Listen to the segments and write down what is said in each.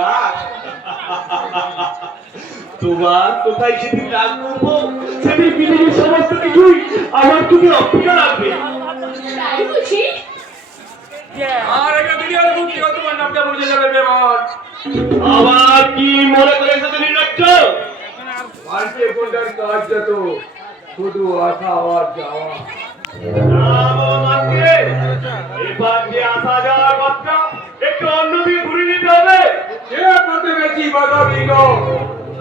রাগ? তোমার কোথায় সেদিন রাগ করবো, সেদিন পৃথিবীর সমস্ত কিছুই আমার তোকে অপেক্ষা রাখবে। তাই বুঝি? আর একটা দুনিয়ার মুক্তি তোমার নামটা বুঝে যাবে বেমান। আবার কি মনে করে এসেছে নির্লজ্জ? মানকে কোনটার কাজ যত শুধু আসা আর যাওয়া। এবার যে আসা যাওয়ার কথা একটু অন্যদিকে ঘুরে নিতে হবে। কে প্রতিবেশী বাধা দিল,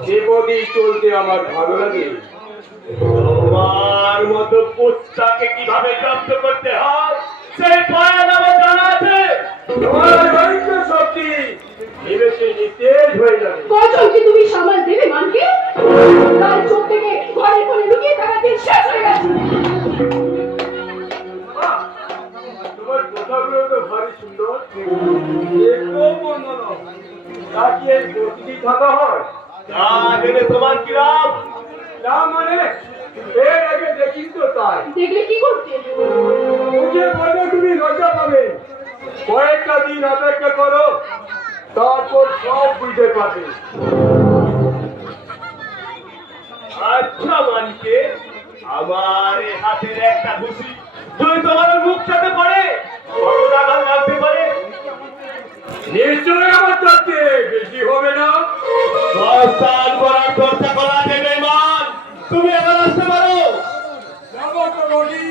সে পথেই চলতে আমার ভালো লাগে। তোমার মতো কুত্তাকে কিভাবে জব্দ করতে হয় সেই পয়েন্ট আমার জানা আছে। তোমার দায়িত্ব শক্তি নিমেষে নিস্তেজ হয়ে যাবে। কজন কি তুমি সামাল দেবে মানকে? তার চোখ থেকে ঘরের কোণে লুকিয়ে থাকা দিন শেষ হয়ে গেছে। তোমার কথাগুলো তো ভারী সুন্দর, একটু বন্ধন তা কি এই প্রতিটি থাকা হয়? তা জেনে তোমার কি লাভ? না মানে এর আগে দেখি তো তাই। দেখলে কি করতে? মুখে বলে তুমি লজ্জা পাবে। কয়েকটা দিন অপেক্ষা করো, তারপর সব বুঝতে পারবে। আচ্ছা মানকে, আমার এই হাতের একটা ঘুষি যদি তোমার মুখটাতে পড়ে কত আঘাত লাগতে পারে? নিশ্চয়ই আমার চাচ্ছে বেশি হবে না। দশটার করার দরজা খোলা দেবে মান, তুমি এবার আসতে পারো। যাবো তো বলি,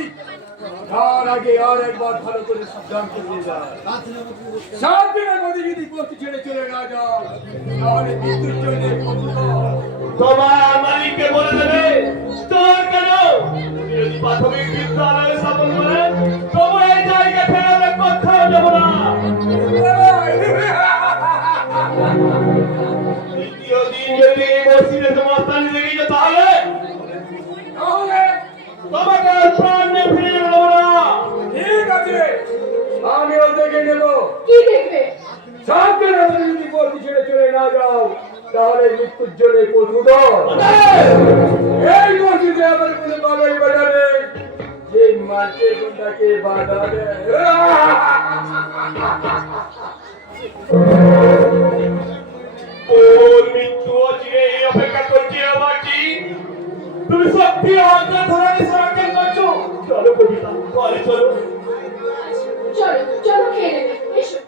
তার আগে আর একবার ভালো করে সিদ্ধান্ত নিয়ে যাও। 7 দিনের মধ্যে যদি পোস্ট ছেড়ে চলে না যাও, তাহলে মৃত্যুর জন্য তোমার মালিককে বলে দেবে তোর কেন যদি প্রাথমিক বিদ্যালয়ে স্থাপন করেন তবু এই জায়গা থেকে আমি কোথাও যাব না। দ্বিতীয় দিন যদি এই মসজিদে তোমার স্থানে দেখি যে তাহলে তোমাকে প্রাণ নিয়ে ফিরে নেব না। ঠিক আছে, আমিও দেখে নেবো। কি দেখবে? 7 দিনের মধ্যে যদি পোস্ট ছেড়ে চলে না যাও, তাহলে মৃত্যুর জন্য প্রস্তুত। এই মসজিদে আমার কোনো বাবাই বাধা নেই, যে মাঝে কোনটাকে বাধা দেয়। ওর মৃত্যু অচিরে অপেক্ষা করছি আমারটি। তুমি সত্যি আমাকে ধরে সরাকেন করছো। চলো কবিতা ঘরে চলো। চলো চলো খেয়ে নেবে, এসো।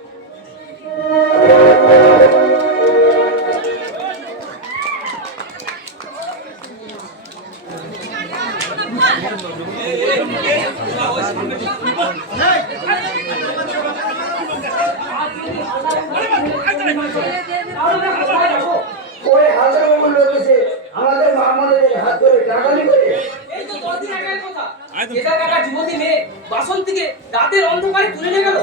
ওই হাজার বাবুর লোক এসে আমাদের মামাদের হাত ধরে টাকালি করে। এই তো 10 দিন আগের কথা। এটা কাকা যুবতী মেয়ে বাসন্তীকে রাতের অন্ধকারে তুলে নিয়ে গেল।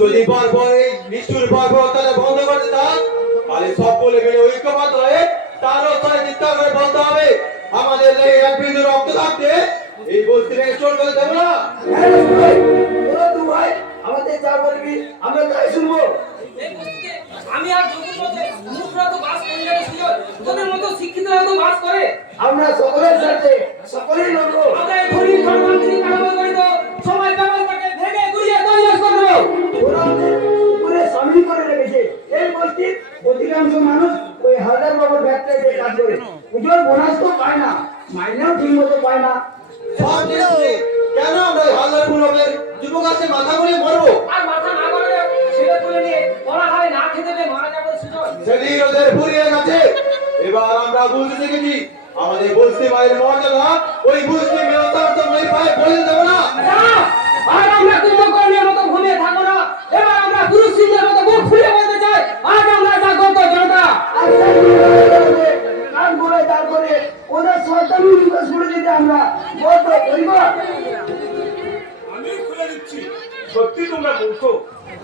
যদি পরপর এই নিষ্ঠুর বর্বরতাকে বন্ধ করতে চান, তাহলে সব বলে মিলে ঐক্যবদ্ধ হয়ে তার অত্যাচার চিৎকার করে বলতে হবে আমাদের লেগে এক বিন্দু রক্ত থাকতে এই বস্তি থেকে চোর করে দেবো না। হ্যাঁ রে ভাই, তোরা দু ভাই আমাদের যা বলবি আমরা তাই শুনবো। এই বস্তিতে আমি আর যোগুর মতো মূর্খরা তো বাস করে যাবে সুযোগ। তোদের মতো শিক্ষিতরা তো বাস করে। আমরা সকলের সাথে সকলেই লড়বো। আমরা এই গরিব ধর্মান্তরী কারবার করে তো সবাই ব্যবস্থাকে ভেঙে গুড়িয়ে তৈরি করে দেবো। ওরা আমাদের উপরে সামিল করে রেখেছে। এই বস্তির অধিকাংশ মানুষ ওই হাজার বাবুর ফ্যাক্টরিতে কাজ করে। পুজোর বোনাস তো পায় না, মাইনেও ঠিক মতো পায় না। সব জিনিস নিয়ে কেন আমরা এই হাল্লার গুলোবের যুবক আছে মাথা ঘুরিয়ে মরবো? আর মাথা না করে ছেলে তুলে নিয়ে অনাহারে না খেতে পেয়ে মারা যাবে সুযোগ। সেদিন ওদের ফুরিয়ে গেছে। এবার আমরা বুঝতে শিখেছি আমাদের বস্তি মায়ের মর্যাদা ওই বস্তি মেয়তার তো মেয়ের পায়ে বলে দেবো না। না, আর আমরা কুম্ভকর্ণের মতো ঘুমিয়ে থাকবো না। এবার আমরা পুরুষ সিংহের মতো মুখ খুলে বলতে চাই, আজ আমরা জাগ্রত জনতা। কান করে তারপরে ওদের সরকারি বিকাশ করে দিতে আমরা বদ্ধ করিব। আমি খুলে দিচ্ছি, সত্যি তোমরা মূর্খ।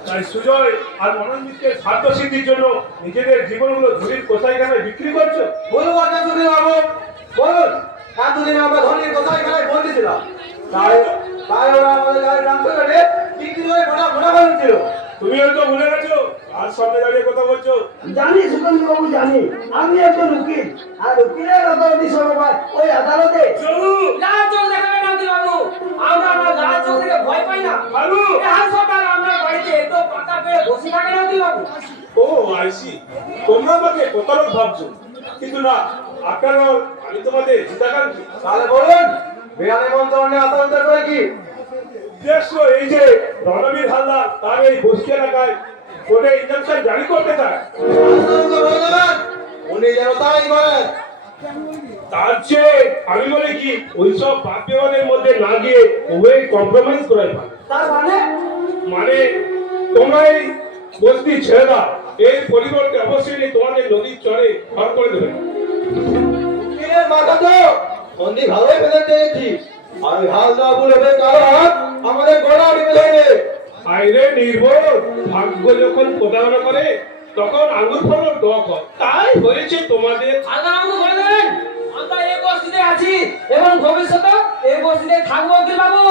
তাই সুজয় আর মনোনমিতকে স্বার্থ সিদ্ধির জন্য নিজেদের জীবনগুলো ঝুড়ির কোথায়খানায় বিক্রি করছো। বলবো আচ্ছা তুমি বাবু বলুন, এতদিন আমরা ধনীর কোথায় খেলায় বলতেছিলাম, তাই তাই ওরা আমাদের গাড়ি ট্রান্সফার করে বিক্রি করে মোটা মোটা বানিয়েছিল। তুমি হয়তো ভুলে গেছো আর সামনে দাঁড়িয়ে কথা বলছো। জানি সুকান্ত বাবু, জানি আমি একজন উকিল, আর উকিলের অথরিটি সভায় ওই আদালতে চলু লাল চোখ দেখাবে না তুই বাবু, আমরা আমার লাল চোখ থেকে ভয় পাই না। বাবু এই হাল সরকার আমরা বাড়িতে এত পাতা পেয়ে বসে থাকে না তুই বাবু। ও আইসি, তোমরা আমাকে প্রতারক ভাবছো, কিন্তু না, আপনার আমি তোমাদের হিতাকাঙ্ক্ষী। তাহলে বলুন বিরানের মন্ত্রণে আতঙ্ক করে কি? দেখছো এই যে রণবীর হালদার তার এই বস্তি এলাকায় কোর্টে ইনজাংশন জারি করতে চায়। আতঙ্ক ভগবান, উনি যেন তাই করেন। তার চেয়ে আমি বলি কি, ওইসব বাদ বিবাদের মধ্যে না গিয়ে উভয় কম্প্রোমাইজ করাই ভালো। তার মানে মানে তোমরা এই বস্তি ছেড়ে দাও, এর পরিবর্তে অবশ্যই তোমাদের নদীর চরে ঘর করে দেবে। উকিলের মাথা তো মন্দি ভালোই বেঁধে দিয়েছি, আর ওই হাল দেওয়া ভুল হবে কারণ আমাদের গোড়া উঠে ধরবে। আইরে নির্বোধ, ভাগ্য যখন প্রতারণা করে তখন আঙুর ফল টক হয়, তাই হয়েছে তোমাদের। হালদার বাবু বলে দেন, আমরা এই বস্তিতে আছি এবং ভবিষ্যতে এই বস্তিতে থাকবো উকিল বাবু।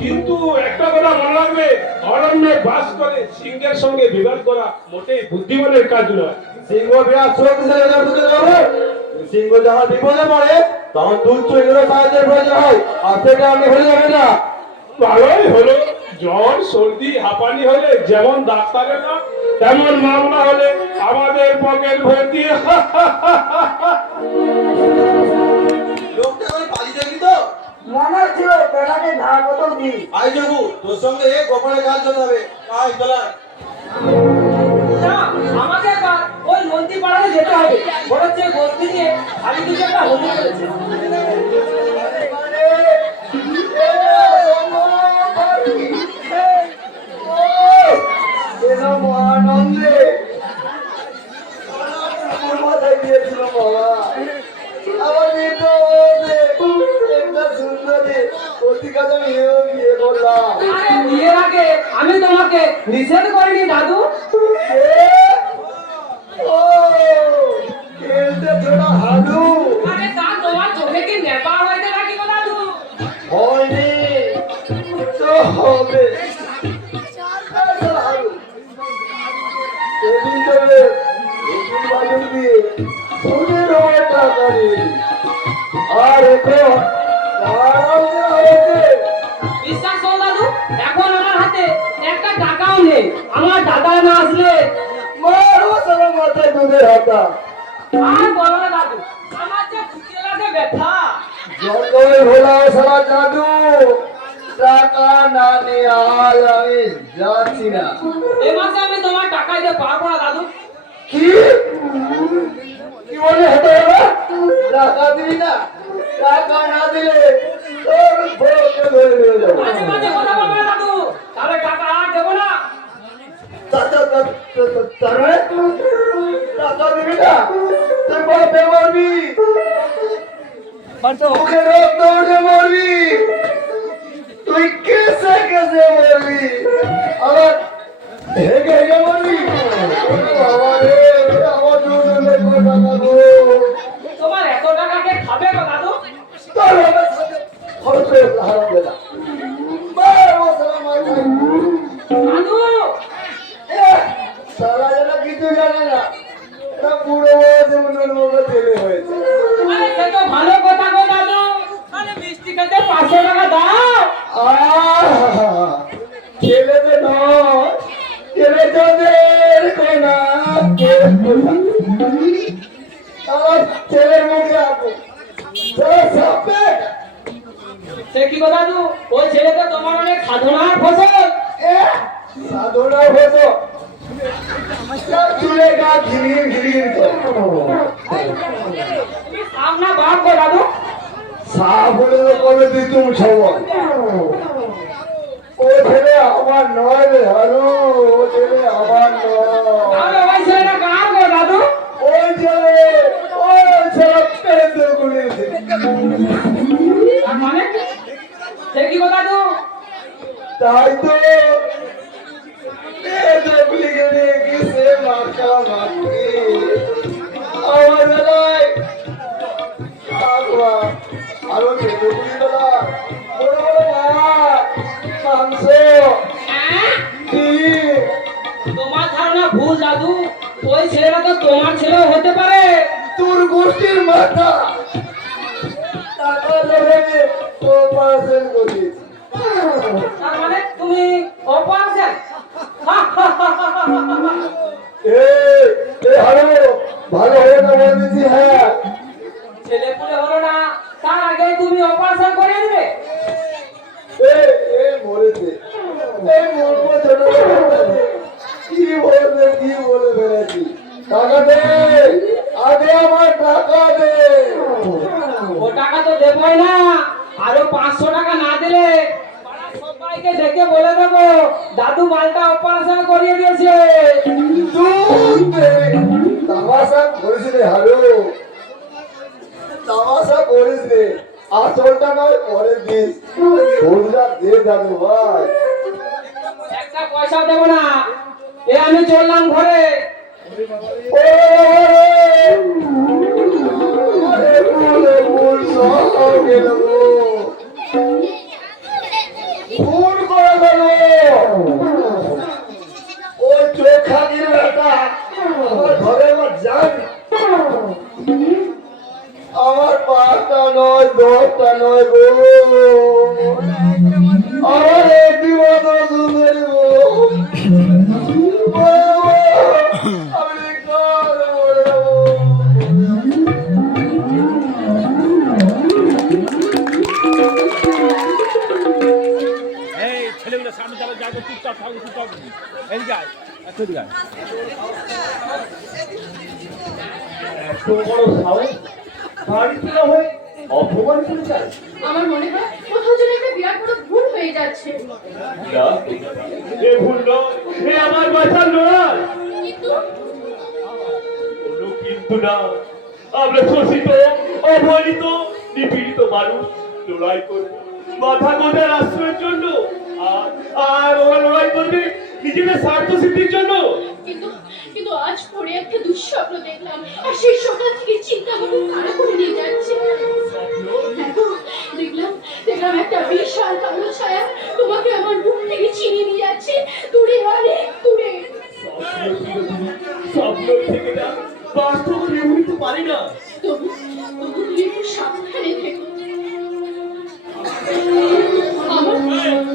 কিন্তু একটা কথা মনে রাখবে, অরণ্যে বাস করে সিংহের সঙ্গে বিবাদ করা মোটেই বুদ্ধিমানের কাজ নয়। সিংহ বিরাট শক্তিশালী ঢুকে যাবে, সিংহ যখন বিপদে পড়ে তখন তুচ্ছ এগুলো সাহায্যের প্রয়োজন হয়, আর সেটা আপনি হয়ে যাবে না। ভালোই হলো, জ্বর সর্দি হাঁপানি হলে যেমন ডাক্তারের না, তেমন মামলা হলে আমাদের পকেট ভর্তি। লোকটা আমি পালিয়ে যাবি তো? মনে হচ্ছিল বেড়াকে ধার বোতল দিই। আই যাবো তোর সঙ্গে গোপনে কাজ চলে যাবে, আয় চলা। না, আমাকে এবার ওই নন্দী পাড়াতে যেতে হবে। মনে হচ্ছে বস্তি নিয়ে খালি কিছু একটা হতে চলেছে। মহানন্দে মাথায় দিয়েছিল বাবা, আমার মেয়ে তো একটা সুন্দরী প্রতিকাজে বিয়ে করলাম। আরে বিয়ের আগে আমি তোমাকে নিষেধ করিনি দাদু। ও খেলতে ছোড়া হাডু আরে তা তোমার চোখে কি নেপা হয়েছে নাকি গো দাদু? হয়নি তো হবে। সেদিন চলে নতুন বাজার দিয়ে সুদের টাকা দিই, আর এখন তারাও যা হয়েছে। বিশ্বাস করো দাদু, এখন আমার হাতে একটা টাকাও নেই। আমার দাদা না আসলে মারো সারা মাথায় দুধের হাতা। আর বলো না দাদু, আমার যে বুকে লাগে ব্যথা। জঙ্গলে ভোলাও সারা জাদু, টাকা না নিয়ে আজ আমি যাচ্ছি না। এ মাসে আমি তোমার টাকা দিতে পারবো না দাদু। কি কি বলে হতে হবে? টাকা দিবি না? টাকা না দিলে তোর বউকে ধরে নিয়ে যাবো। মাঝে মাঝে কথা বলবে না দাদু, তাহলে টাকা আর দেবো না। তার মানে টাকা দিবি না? তুই বাপে মরবি, মুখে রক্ত উঠে মরবি, তুই কেসে কেসে মরবি, আবার হেগে হেগে মরবি। বাবা রে, আমার দুজনে টাকা গো। তোমার এত টাকা কে খাবে গো দাদু? তোর আমার সাথে খরচ হয়ে হারাম দেনা। মারো সারা মাথায়। দাদু সারা যেন কিছু জানে না, এটা বুড়ো বয়সে উন্নয়ন মুখে ছেলে হয়েছে। আরে সে তো ভালো কথা গো দাদু। আরে মিষ্টি খেতে 500 টাকা দাও। ছেলেতে নয়, ছেলে তোদের কোনা আমার ছেলের মুখে আপু সাপে সে কি গো দাদু, ওই ছেলে তো তোমার অনেক সাধনার ফসল। সাধনা হতো চুলে গা ঘিরিয়ে ঘিরিয়ে তুমি সামনা বাপ গো দাদু। সাবলে করে দিতুম সবাই। ও ছেলে আমার নয় রে হারু, ও ছেলে আমার নয়। তাহলে ওই ছেলেটা কার গো দাদু? ওই ছেলে পেটে গুলিয়েছে। তার মানে সে কি গো দাদু? তাই তো পেটে গুলিয়ে নিয়ে গেছে মাখা মাখি। আমার বেলায় আরো পেটে গুলি বেলা বড় বড় মাছ মাংস হ্যাঁ? ডিম। তোমার ধারণা ভুল দাদু, ওই ছেলেটা তো তোমার ছেলেও হতে পারে। তোর গোষ্ঠীর মাথা টাকা লোভে অপারেশন করিয়েছি। তার মানে তুমি অপারেশন? ভালো হয়ে না বলে দিচ্ছি। হ্যাঁ ছেলে পুলে হলো না, তার আগে তুমি অপারেশন করে দিবে। মরেছে মরবো ছোট কি বলে বেড়াচ্ছি। টাকা দে, আগে আমার টাকা দে। ও টাকা তো দেবই না, আরো 500 টাকা না দিলে পাড়ার সবাইকে ডেকে বলে দেবো দাদু মালটা অপারেশন করিয়ে দিয়েছে। তামাশা করিস রে হারু, তামাশা করিস রে। আসলটা নয় পরে দিস। ফোনটা দে দাদু ভাই। একটা পয়সা দেবো না, এ আমি চললাম ঘরে। ফোন করে গেল ও চোখাগির বেটা আমার ঘরে আমার যান। আমার 5টা নয় 10টা নয় গো, আমার একটি মতো সুন্দরী গো। আমি কাল মরে যাবো। এই ছেলেগুলো সামনে যাবে, যাবো চুপচাপ থাকবে, চুপচাপ এই গায় এত গায় এত বড় সাহস বাড়িতে না হয়ে অপমান করে যায়। আমার মনে হয় কোথাও যেন একটা বিরাট বড় ভুল হয়ে যাচ্ছে। না, এ ভুল নয়, এ আমার বাচ্চার নয়। কিন্তু কোনো কিন্তু না, আমরা শোষিত, অবহেলিত, নিপীড়িত মানুষ লড়াই করবো মাথা গোটার আশ্রয়ের জন্য। আর ওরা লড়াই করবে নিজেদের স্বার্থ সিদ্ধির জন্য। কিন্তু কিন্তু আজ পরে একটা দুঃস্বপ্ন দেখলাম, আর সেই সকাল থেকে চিন্তা আমাকে কানা করে নিয়ে যাচ্ছে। হ্যাঁ গো, দেখলাম একটা বিশাল কালো ছায়া তোমাকে আমার বুক থেকে ছিনিয়ে নিয়ে যাচ্ছে, দূরে অনেক দূরে। স্বপ্ন থেকে না, বাস্তব নির্মিত পারি না। তবু তুমি একটু সাবধানে থেকো।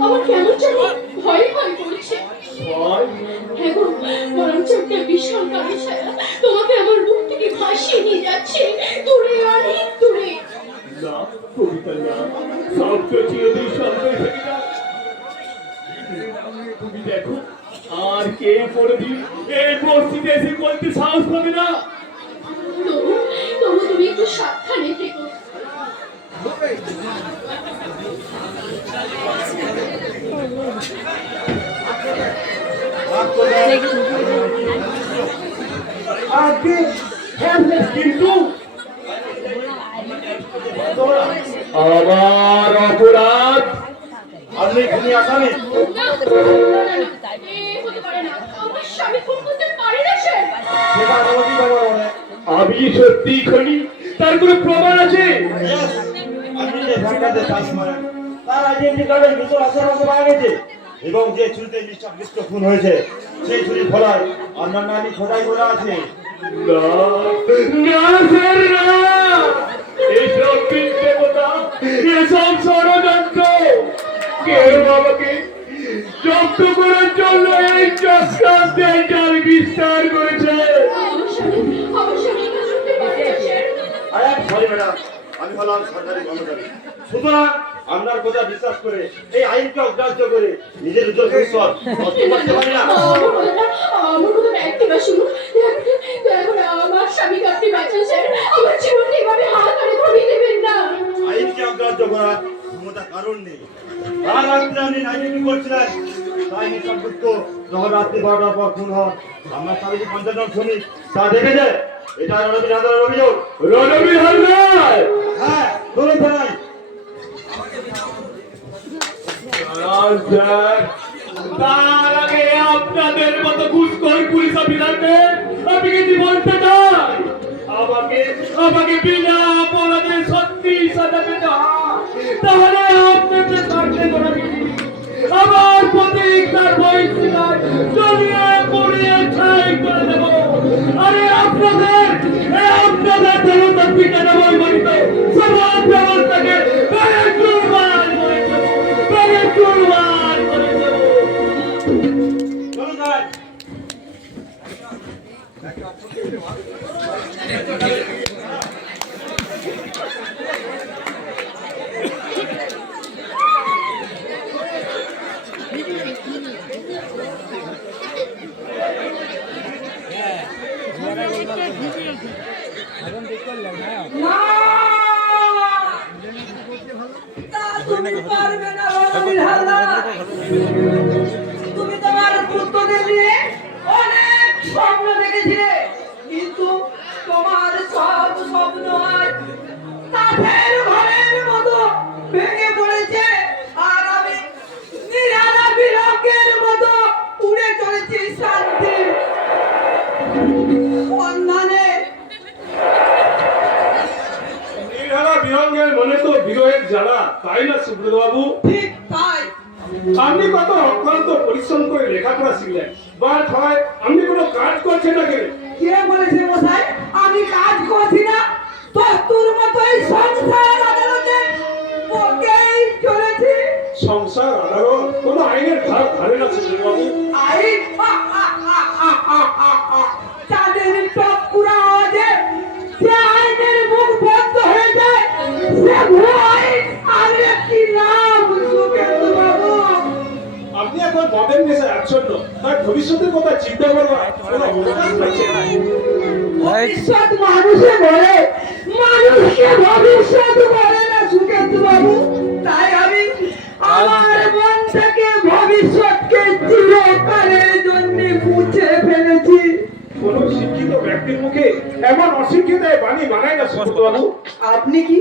আমার কেমন যেন ভয় ভয় করছে। ভয়? হ্যাঁ গো, বরঞ্চ একটা বিশাল কালো ছায়া তোমাকে আমার বুক থেকে ভাসিয়ে নিয়ে যাচ্ছে, দূরে অনেক দূরে। না, কবিতা না, স্বপ্ন চিরদিন স্বপ্নই থেকে যাক। তুমি দেখো, আর কে কোনদিন এই বস্তিতে এসে বলতে সাহস পাবে না। তবু তুমি একটু সাবধানে থেকো। কিন্তু আমার অপরাধ আপনি খুনি আসামি। না, এ হতে পারে না। আমার স্বামী খুন করতে পারে না সে। সেটা অনুমতি দেবো না। আমি সত্যি খুনি, তার কোনো প্রমাণ আছে? আপনি যে ভ্যানটাতে চাষ করেন তার আইডেন্টি কার্ডের ভিতর আশেপাশে পাওয়া গেছে, এবং যে ছুরিতে নিঃশব্দ খুন হয়েছে সেই ছুরির ফলায় আপনার নামই খোদাই করা আছে। না, না স্যার, না, এইসব মিথ্যে কথা, এসব ষড়যন্ত্র। কেউ আমাকে জব্দ করার জন্য এই চক্রান্তে জাল বিস্তার করেছে। আমার স্বামী কাজ করতে পারে না সে। সরি ম্যাডাম, আমি হলাম সরকারি কর্মচারী, সুতরাং আপনার কথা বিশ্বাস করে এই আইনকে অগ্রাহ্য করে নিজের উজ্জ্বল ভবিষ্যৎ নষ্ট করতে পারি না। আমার কথা একটিবার শুনুন। এখন আমার স্বামীকে আপনি বাঁচান স্যার, আমার জীবনকে এভাবে হাত ধরে ধরিয়ে দেবেন না। আইনকে অগ্রাহ্য করার ক্ষমতা কারণ নেই। আর রাত্রে আপনি নাইট করছিলেন, তাই নিঃশব্দ যখন রাত্রি 12টার পর খুন হন, আপনার স্বামী 50 জন শ্রমিক তা দেখেছে। এটা রণবীর হালদারের অভিযোগ। রণবীর হালদার? হ্যাঁ, ধরুন ভাই। স্যার, তার আগে আপনাদের মতো ঘুষখোর পুলিশ অফিসারদের আমি কিছু বলতে চাই। আমাকে বিনা অপরাধে সত্যি সাজা পেতে হয়, তাহলে আপনাদের সামনে করা আমার প্রতীক তার বহিষ্কার জ্বলিয়ে পুড়িয়ে ছাই করে দেব। আরে আপনাদের দেবতা পিতা বৈমানিত সমাজ ব্যবস্থাকে চুরমার করে দেব, চুরমার করে দেব। চলুন ভাই। তুমি পারবে না রণবীর হালদার। তুমি তোমার পুত্রদের নিয়ে অনেক স্বপ্ন দেখেছিলে, কিন্তু তোমার সব স্বপ্ন আজ কাঠের ঘরের মতো ভেঙে পড়েছে, আর আমি নিরালা বিরকের মতো উড়ে চলেছি শান্তির সন্ধানে। নির্হারা বিহঙ্গের মনে তো বিরহের জ্বালা, তাই না সুব্রত বাবু? ঠিক তাই। আপনি কত অক্লান্ত পরিশ্রম করে লেখাপড়া শিখলেন, বাট হয় আপনি কোনো কাজ করছেন না কেন? কে বলেছে মশাই আমি কাজ করছি না? তোর মতোই সংসার আদালতে বকেই চলেছি। সংসার আদালত কোনো আইনের ধার ধারে না সুব্রত বাবু। আইন তাদের টকুরা আওয়াজে যে আইনের মুখ বন্ধ হয়ে যায়, সে ভয় আর একটি নাম সুকেতু বাবু। আপনি এখন মদের নেশায় আচ্ছন্ন, তার ভবিষ্যতের কথা চিন্তা করবার কোনো অবকাশ পাচ্ছেন না। ভবিষ্যৎ মানুষে বলে, মানুষকে ভবিষ্যৎ বলে না সুকেতু বাবু। তাই আমি আমার মন থেকে ভবিষ্যৎকে চিরকালের জন্য মুছে ফেলেছি। কোনো শিক্ষিত ব্যক্তির মুখে এমন অশিক্ষিত বাণী মানায় না সুব্রত বাবু। আপনি কি